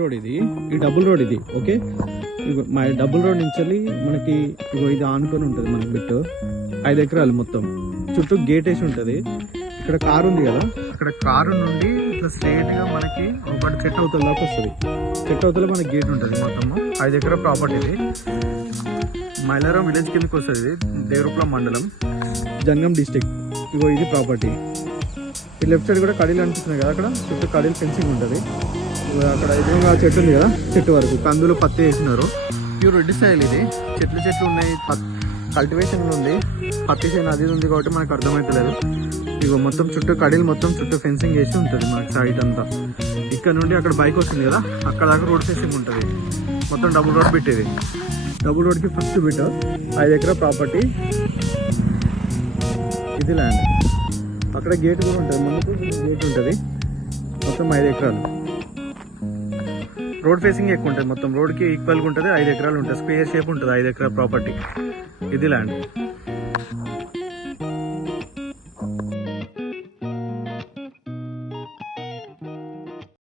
Road ఇది, ఈ double road ఇది. ఓకే, మా డబుల్ రోడ్ నుంచి మనకి ఇది ఆనుకొని ఉంటుంది మనకి బిట్ 5 ఎకరాలు మొత్తం. చుట్టూ గేట్ వేసి ఉంటుంది. ఇక్కడ కారు ఉంది కదా, అక్కడ కారు నుండి ఇట్లా స్ట్రైట్ గా మనకి ఒకటి చెట్టు అవతల దాకా వస్తుంది. చెట్టు అవతల మనకి గేట్ ఉంటుంది. మొత్తము 5 ఎకరా ప్రాపర్టీ ఇది. మైలారం విలేజ్ కిందకి వస్తుంది. దేవరూపల మండలం, జనగాం డిస్టిక్. ఇది ప్రాపర్టీ. ఈ లెఫ్ట్ సైడ్ కూడా కడీలు అనిపిస్తున్నాయి కదా, అక్కడ చుట్టూ కడీలు ఫెన్సింగ్ ఉంటుంది. అక్కడ ఎదురుగా చెట్టు ఉంది కదా, చెట్టు వరకు కందులు పత్తి వేసినారు. ప్యూర్ రెడ్డి స్టైల్ ఇది. చెట్లు ఉన్నాయి, కల్టివేషన్ ఉంది, పత్తి చేను అది ఉంది కాబట్టి మనకు అర్థమవుతలేదు. ఇగో మొత్తం చుట్టూ కడీలు, మొత్తం చుట్టూ ఫెన్సింగ్ వేసి ఉంటుంది మనకి సైడ్ అంతా. ఇక్కడ నుండి అక్కడ బైక్ వస్తుంది కదా, అక్కడ దాకా రోడ్ ఫెన్సింగ్ ఉంటుంది. మొత్తం డబుల్ రోడ్ పెట్టేది. డబుల్ రోడ్కి ఫస్ట్ బిట్ 5 ఎకరా ప్రాపర్టీ. ఇది ల్యాండ్. అక్కడ గేట్ కూడా ఉంటుంది, ముందుకు గేట్ ఉంటుంది. మొత్తం 5 ఎకరాలు. రోడ్ ఫేసింగ్ ఎక్కువ ఉంటుంది. మొత్తం రోడ్కి ఈక్వల్గా ఉంటుంది. 5 ఎకరాలు ఉంటుంది. స్క్వేర్ షేప్ ఉంటుంది 5 ఎకరా ప్రాపర్టీ. ఇది ల్యాండ్.